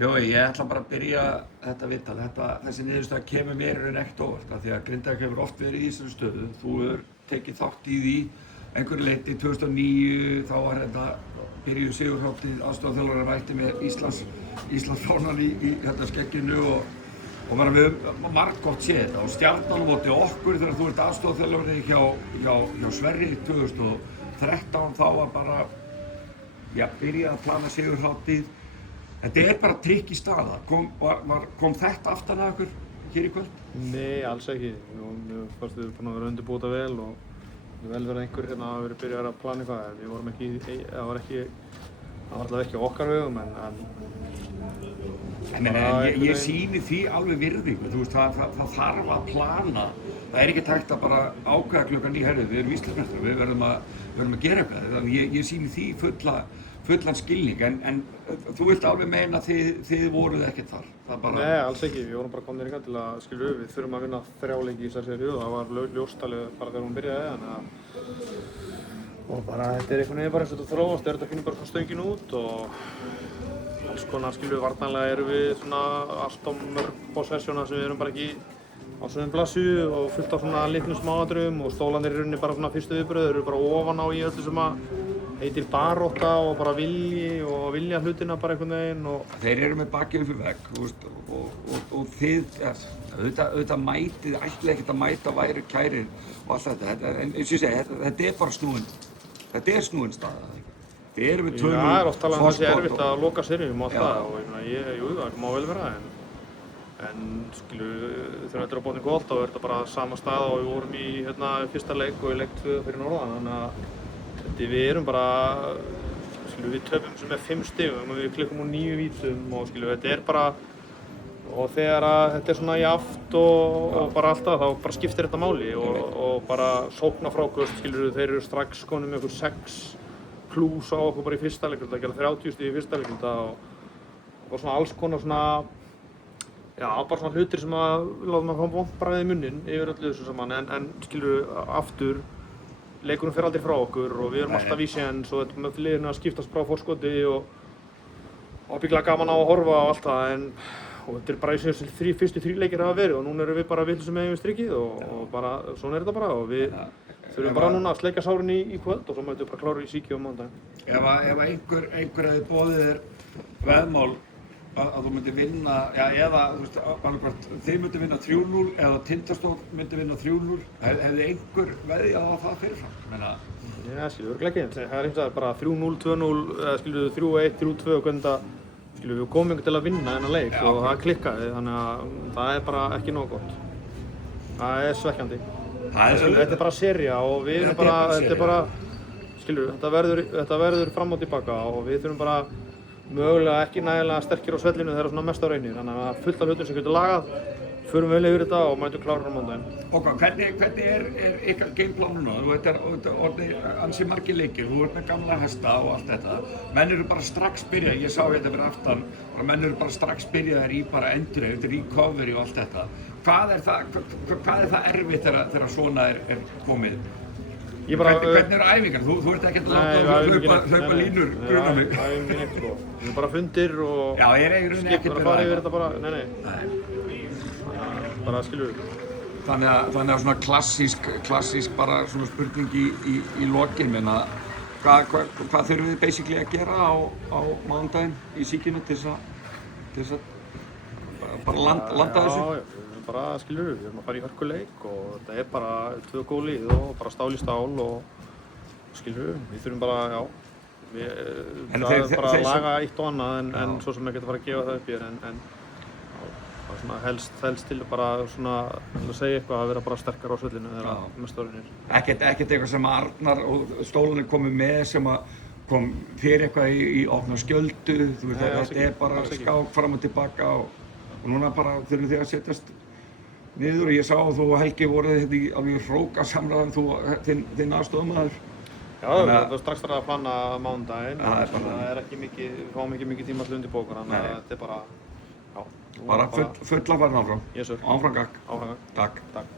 Jói, ég ætla bara að byrja þetta viðtal. Þessi niðurstaða kemur mér í raun ekkert óvart af því að Grindavík hefur oft verið í þessari stöðu. Þú hefur tekið þátt í því einhverju leyti 2009, þá var þetta byrjuð sigurhátíð aðstoðarþjálfari rætti með Íslandsfánan í skegginu og bara við höfum marggott séð þetta og Stjarnan á móti okkur þegar þú ert aðstoðarþjálfari hjá Sverri 2013 þá var bara byrjað að plana sigurhátíð. Þetta er bara trikk í staða. Kom þetta aftan að okkur hér í kvöld? Nei, alls ekki. Mér fannst við búin að vera undirbúið þetta vel og vel verið einhver hérna að vera byrjað að plana eitthvað en við vorum ekki, það var allavega ekki á okkar vegum Ég sýni því alveg virðingu, þú veist, það þarf að plana. Það er ekki tækt að bara ákveða klukkan í herðu, við erum Íslandsmeistarar, við verðum að gera eitthvað. Ég sýni því fullan skilning, en þú vilt alveg meina að þið voruð ekkert þar? Nei, alls ekki. Við vorum bara komnir hingað til að skilja við þurfum að vinna 3 leiki í þessari seríu og það var ljóst alveg bara þegar hún byrjaði, og bara þetta er einhvern veginn bara eins og þetta þróast, þetta finnir bara svona stöngin út og alls konar skilju varnarlega erum við svona allt á mörg possessiona sem við erum bara ekki á sömu plassu og fullt af svona litlum smáatriðum og stólarnir í rauninni bara svona fyrstu viðbrögð eru bara ofan á í öllu sem að heitir barátta og bara vilja hlutina bara einhvern veginn og þeir eru með bakið upp í vegg, þú veist, og þið, auðvitað mætið, ætlaði ekkert að mæta væru kærir og allt þetta, en eins og ég segi, þetta er bara þetta er snúin staða, ekki? Þið eru með 2-0 Já, það er oft talað um þessi erfitt að loka seríum og allt það og jú, það má vel vera en skilju, þegar þetta er á botni gólt þá er þetta bara sama stað og við vorum í fyrsta leik og í leik 2 fyrir norðan, þannig að við erum bara, skilju, við töpum sem með 5 stigum og við klikkum úr 9 vítum og skilju, þetta er bara og þegar þetta er svona jaft og bara allt það, þá bara skiptir þetta máli og bara sóknarfráköst, skilju, þeir eru strax konum með ykkur 6 plús á okkur bara í fyrsta leikluta, að gera 30 stig í fyrsta leikluta og svona alls konar svona, bara svona hlutir sem að láta maður fá vont bragð í munninn yfir öllu þessu saman, en skilju, aftur, leikurinn fer aldrei frá okkur og við erum alltaf í séns og þetta með liðinu að skiptast frá forskoti og byggla gaman á að horfa og allt það, og þetta er bara í síðan fyrstu 3 leikir hafa verið og núna erum við bara vitlausir með yfir strikið og bara, svona er þetta bara og við þurfum bara núna að sleikja sárin í kvöld og svo mætum við bara klára í síki á mánudaginn. Ef einhver hefði boðið þér veðmál að þú myndir vinna, eða þú veist, annarkvort þið myndir vinna 3-0 eða Tindastóll myndir vinna 3-0, hefði einhver veðjað á það fyrirfram? Já, skilju, örugglega ekki, það er eins og bara 3-0, 2-0, eða skilju 3-1, 3-2 og hvernig það, skilju, við komum einhvern til að vinna þennan leik og það klikkaði, þannig að það er bara ekki nógu gott. Það er svekkjandi. Þetta er bara sería og við erum bara, þetta er bara, skilju, þetta verður fram og tilbaka og við þurfum bara mögulega ekki nægilega sterkir á svellinu þegar svona mest á reynir, þannig að fullt af hlutum sem getur lagað, förum vel yfir þetta og mætum klára á mánudaginn. Ok, hvernig er ykkar gameplan núna? Þú ert orðið ansi margir leikir, þú ert með gamla hesta og allt þetta. Menn eru bara strax byrjað, ég sá þetta fyrir aftan, menn eru bara strax byrjaðir í bara endurhæfingu, recovery og allt þetta. Hvað er það erfitt þegar svona er komið? Hvernig eru æfingar? Þú ert ekkert að hlaupa línur, grunar mig. Nei, æfingin ekkert sko. Við erum bara fundir og skipur að fara yfir þetta bara, nei. Bara skilur við. Þannig að svona klassísk bara svona spurning í lokin, menna, hvað þurfum við basically að gera á mánudaginn í síkinu til þess að bara landa þessu? Já, bara skilur við erum að fara í hörkuleik og þetta er bara 2 góð lið og bara stál í stál og skilur við þurfum bara, það er bara að laga eitt og annað en svo sem ekki að fara að gefa það upp hér en svona helst til bara svona að segja eitthvað að vera bara sterkar á svellinu þegar mest árinir. Ekkert eitthvað sem Arnar og stólanir komið með sem að kom fyrir eitthvað í opna skjöldu, þú veist, þetta er bara skák fram og tilbaka og núna bara þurfum þið að setjast niður og ég sá að þú og Helgi voruð þetta í alveg hrókasamræðum, þinn aðstoðarmaður. Já, það er strax farið að plana mánudaginn, það er ekki mikið, við fáum ekki mikið tíma til undirbókar, þannig að þetta er bara, Bara fulla farin áfram. Yes, sir. Áfram gakk. Áfram gakk. Takk.